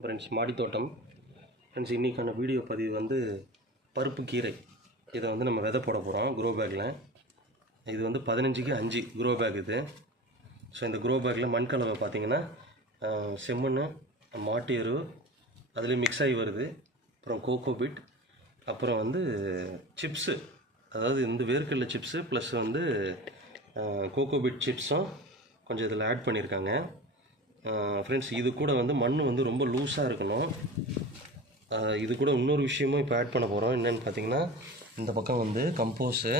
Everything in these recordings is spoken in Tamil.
ஃப்ரெண்ட்ஸ் மாடித்தோட்டம் ஃப்ரெண்ட்ஸ் இன்றைக்கான வீடியோ பதிவு வந்து பருப்பு கீரை. இதை வந்து நம்ம விதை போட போகிறோம் க்ரோ பேக்கில் இது வந்து பதினஞ்சுக்கு அஞ்சு க்ரோ பேக் இது. ஸோ இந்த க்ரோ பேக்கில் மண்கலவை பார்த்தீங்கன்னா பார்த்திங்கன்னா செம்மண் மாட்டு எரு அதுலேயும் மிக்ஸ் ஆகி வருது. அப்புறம் கோகோ பிட் அப்புறம் வந்து சிப்ஸு அதாவது இந்த வேர்க்கடலை சிப்ஸு ப்ளஸ் வந்து கோகோ பிட் சிப்ஸும் கொஞ்சம் இதில் ஆட் பண்ணியிருக்காங்க ஃப்ரெண்ட்ஸ் இது கூட வந்து மண் வந்து ரொம்ப லூஸாக இருக்கணும். இது கூட இன்னொரு விஷயமும் இப்போ ஆட் பண்ண போகிறோம் என்னென்னு பார்த்தீங்கன்னா இந்த பக்கம் வந்து கம்போஸு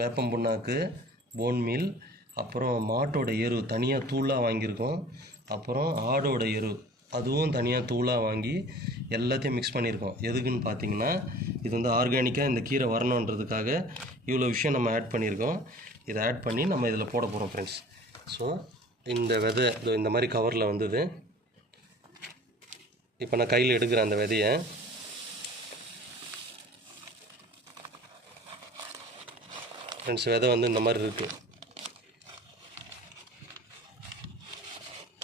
வேப்பம் புண்ணாக்கு போன் மீல் அப்புறம் மாட்டோட எரு தனியாக தூளாக வாங்கியிருக்கோம். அப்புறம் ஆடோட எரு அதுவும் தனியாக தூளாக வாங்கி எல்லாத்தையும் மிக்ஸ் பண்ணியிருக்கோம். எதுக்குன்னு பார்த்தீங்கன்னா இது வந்து ஆர்கானிக்காக இந்த கீரை வரணுன்றதுக்காக இவ்வளோ விஷயம் நம்ம ஆட் பண்ணியிருக்கோம். இதை ஆட் பண்ணி நம்ம இதில் போட போகிறோம் ஃப்ரெண்ட்ஸ் ஸோ இந்த விதை இதோ இந்த மாதிரி கவரில் வந்தது. இப்போ நான் கையில் எடுக்கிறேன் அந்த விதையை. ஃப்ரெண்ட்ஸ் விதை வந்து இந்த மாதிரி இருக்குது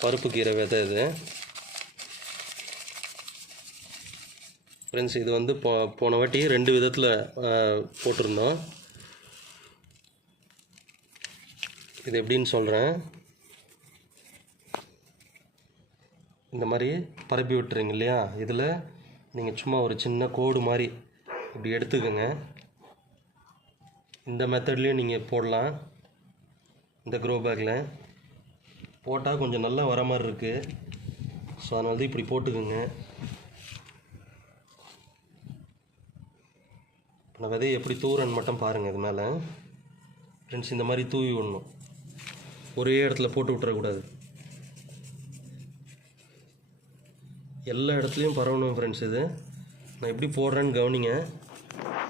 பருப்பு கீரை விதை இது. ஃப்ரெண்ட்ஸ் இது வந்து போ போன வாட்டி ரெண்டு விதத்தில் போட்டிருந்தோம். இது எப்படின்னு சொல்கிறேன் இந்த மாதிரி பரப்பி விட்டுறீங்க இல்லையா? இதில் நீங்கள் சும்மா ஒரு சின்ன கோடு மாதிரி இப்படி எடுத்துக்கோங்க. இந்த மெத்தட்லேயும் நீங்கள் போடலாம். இந்த க்ரோ பேக்கில் போட்டால் கொஞ்சம் நல்லா வர மாதிரி இருக்குது ஸோ அதனால தான் இப்படி போட்டுக்கோங்க. இப்போ நான் விதையை எப்படி தூரன்னு மட்டும் பாருங்கள் இது மேலே. ஃப்ரெண்ட்ஸ் இந்த மாதிரி தூவி விடணும். ஒரே இடத்துல போட்டு விட்டுறக்கூடாது. எல்லா இடத்துலையும் பரவணும் ஃப்ரெண்ட்ஸ் இது. நான் எப்படி போடுறேன்னு கவனிங்க.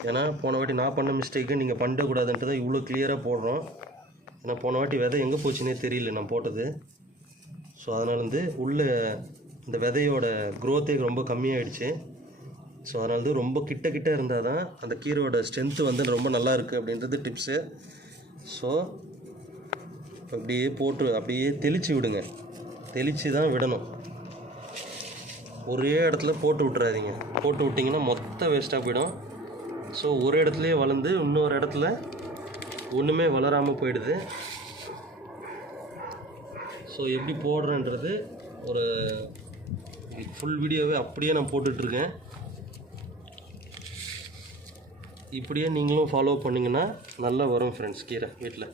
ஏன்னா போன வாட்டி நான் பண்ண மிஸ்டேக்கு நீங்கள் பண்ணக்கூடாதுன்ட்டு தான் இவ்வளோ கிளியராக போடுறோம். ஏன்னா போன வாட்டி விதை எங்கே போச்சுன்னே தெரியல நான் போட்டது. ஸோ அதனால் வந்து உள்ளே இந்த விதையோட க்ரோத்தே ரொம்ப கம்மியாயிடுச்சு. ஸோ அதனால் வந்து ரொம்ப கிட்ட கிட்ட இருந்தால் தான் அந்த கீரையோட ஸ்ட்ரென்த்து வந்து ரொம்ப நல்லா இருக்குது அப்படின்றது டிப்ஸு ஸோ அப்படியே போட்டு அப்படியே தெளித்து விடுங்க. தெளித்து தான் விடணும். ஒரே இடத்துல போட்டு விட்றாதீங்க போட்டு விட்டிங்கன்னா மொத்த வேஸ்ட்டாக போயிடும். ஸோ ஒரு இடத்துலையே வளர்ந்து இன்னொரு இடத்துல ஒன்றுமே வளராமல் போயிடுது. ஸோ எப்படி போடுறேன்றது ஒரு ஃபுல் வீடியோவே அப்படியே நான் போட்டுட்ருக்கேன். இப்படியே நீங்களும் ஃபாலோ பண்ணிங்கன்னா நல்லா வரும் ஃப்ரெண்ட்ஸ் கீரை வீட்டில்